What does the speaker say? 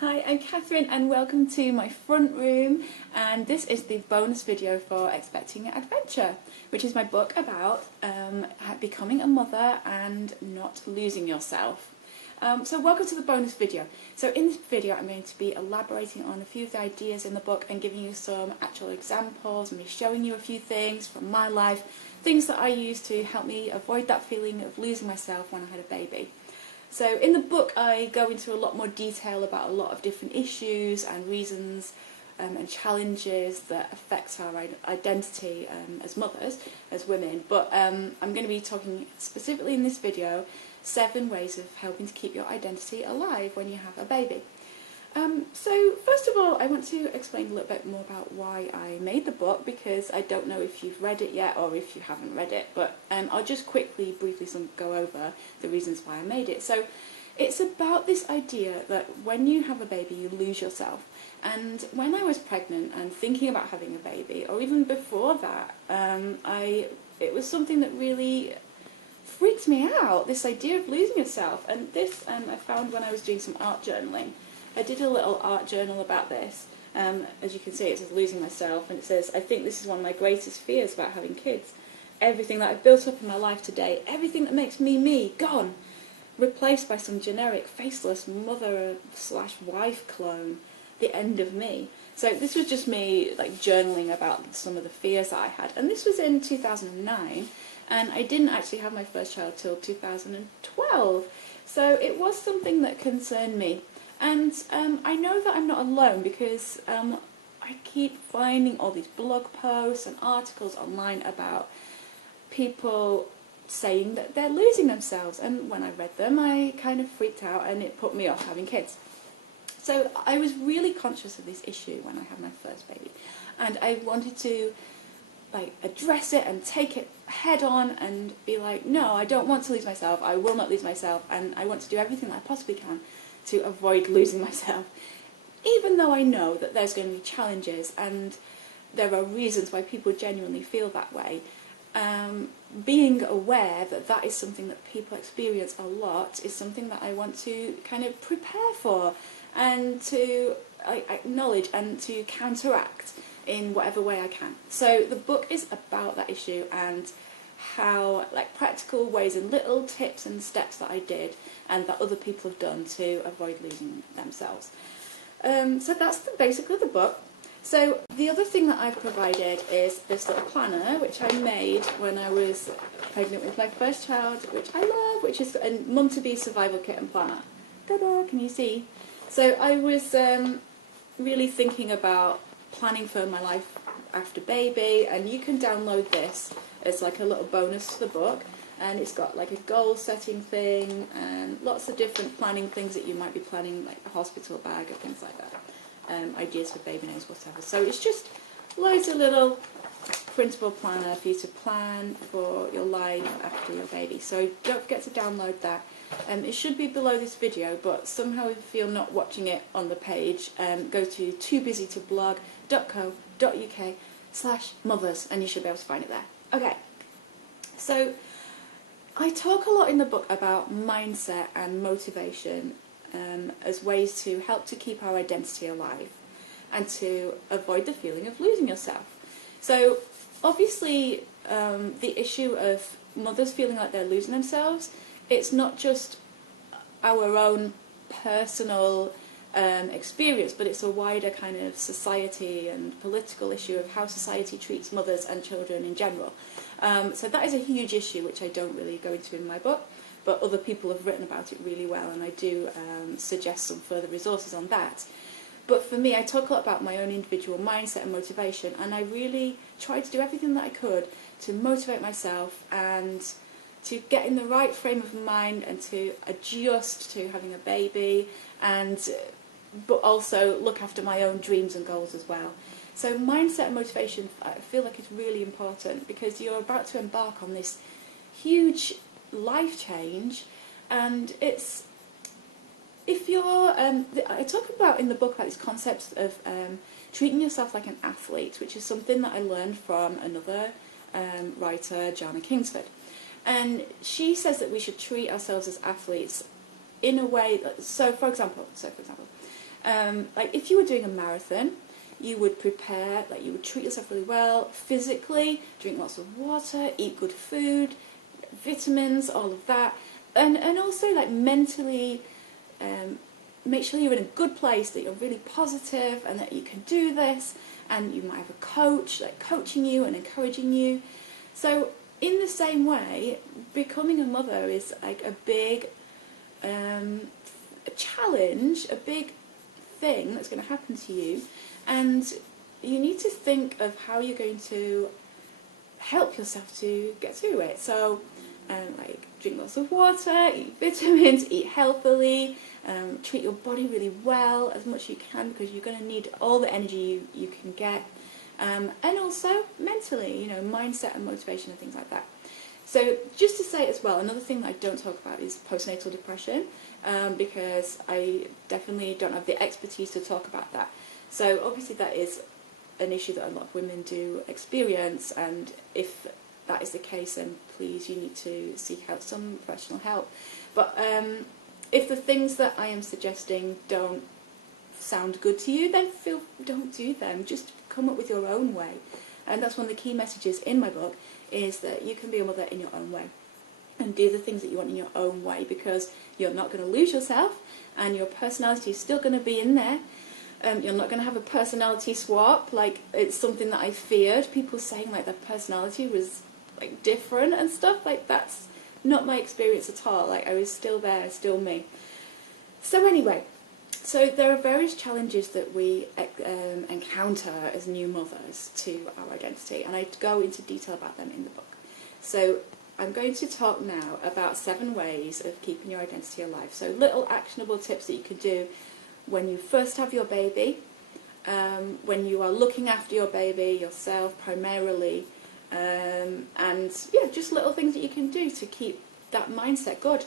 Hi, I'm Catherine and welcome to my front room, and this is the bonus video for Expecting Adventure, which is my book about becoming a mother and not losing yourself. So welcome to the bonus video. So in this video I'm going to be elaborating on a few of the ideas in the book and giving you some actual examples and me showing you a few things from my life, things that I use to help me avoid that feeling of losing myself when I had a baby. So in the book I go into a lot more detail about a lot of different issues and reasons and challenges that affect our identity as mothers, as women, but I'm going to be talking specifically in this video 7 ways of helping to keep your identity alive when you have a baby. So first of all I want to explain a little bit more about why I made the book, because I don't know if you've read it yet or if you haven't read it, but I'll just briefly go over the reasons why I made it. So it's about this idea that when you have a baby you lose yourself, and when I was pregnant and thinking about having a baby, or even before that, it was something that really freaked me out, this idea of losing yourself. And this I found when I was doing some art journaling. I did a little art journal about this. As you can see, it says losing myself, and it says, I think this is one of my greatest fears about having kids. Everything that I've built up in my life today, everything that makes me me, gone, replaced by some generic, faceless mother/wife clone, the end of me. So this was just me journaling about some of the fears that I had, and this was in 2009, and I didn't actually have my first child till 2012, so it was something that concerned me. And I know that I'm not alone, because I keep finding all these blog posts and articles online about people saying that they're losing themselves, and when I read them I kind of freaked out and it put me off having kids. So I was really conscious of this issue when I had my first baby, and I wanted to address it and take it head on and be like, no, I don't want to lose myself, I will not lose myself, and I want to do everything that I possibly can to avoid losing myself, even though I know that there's going to be challenges and there are reasons why people genuinely feel that way. Being aware that that is something that people experience a lot is something that I want to kind of prepare for and to acknowledge and to counteract in whatever way I can. So the book is about that issue and how, practical ways and little tips and steps that I did and that other people have done to avoid losing themselves. So that's basically the book. So the other thing that I've provided is this little planner, which I made when I was pregnant with my first child, which I love, which is a mum-to-be survival kit and planner. Ta-da, can you see? So I was really thinking about planning for my life after baby, and you can download this as a little bonus to the book, and it's got a goal setting thing and lots of different planning things that you might be planning, like a hospital bag or things like that, ideas for baby names, whatever. So it's just loads of little printable planner for you to plan for your life after your baby. So don't forget to download that. It should be below this video, but somehow if you're not watching it on the page, go to toobusytoblog.co.uk/mothers and you should be able to find it there. Okay, so I talk a lot in the book about mindset and motivation as ways to help to keep our identity alive and to avoid the feeling of losing yourself. So obviously the issue of mothers feeling like they're losing themselves, it's not just our own personal experience, but it's a wider kind of society and political issue of how society treats mothers and children in general. So that is a huge issue which I don't really go into in my book, but other people have written about it really well, and I do suggest some further resources on that. But for me, I talk a lot about my own individual mindset and motivation, and I really tried to do everything that I could to motivate myself and to get in the right frame of mind and to adjust to having a baby, but also look after my own dreams and goals as well. So mindset and motivation, I feel like it's really important, because you're about to embark on this huge life change, and it's, if you're, I talk about in the book about these concepts of treating yourself like an athlete, which is something that I learned from another writer, Jana Kingsford. And she says that we should treat ourselves as athletes in a way that, so for example, Like if you were doing a marathon, you would prepare, like you would treat yourself really well physically, drink lots of water, eat good food, vitamins, all of that, and also like mentally make sure you're in a good place, that you're really positive and that you can do this, and you might have a coach like coaching you and encouraging you. So in the same way, becoming a mother is like a big a challenge, a big thing that's going to happen to you, and you need to think of how you're going to help yourself to get through it. So like drink lots of water, eat vitamins, eat healthily, treat your body really well as much as you can, because you're going to need all the energy you can get, and also mentally, you know, mindset and motivation and things like that. So just to say as well, another thing that I don't talk about is postnatal depression, because I definitely don't have the expertise to talk about that. So obviously that is an issue that a lot of women do experience, and if that is the case, then please, you need to seek out some professional help. But if the things that I am suggesting don't sound good to you, then don't do them. Just come up with your own way. And that's one of the key messages in my book, is that you can be a mother in your own way and do the things that you want in your own way, because you're not going to lose yourself and your personality is still going to be in there. You're not going to have a personality swap. Like, it's something that I feared, people saying like their personality was like different and stuff. Like, that's not my experience at all. Like, I was still there, still me. So anyway, so there are various challenges that we encounter as new mothers to our identity, and I go into detail about them in the book. So I'm going to talk now about 7 ways of keeping your identity alive. So little actionable tips that you can do when you first have your baby, when you are looking after your baby yourself primarily, and yeah, just little things that you can do to keep that mindset good.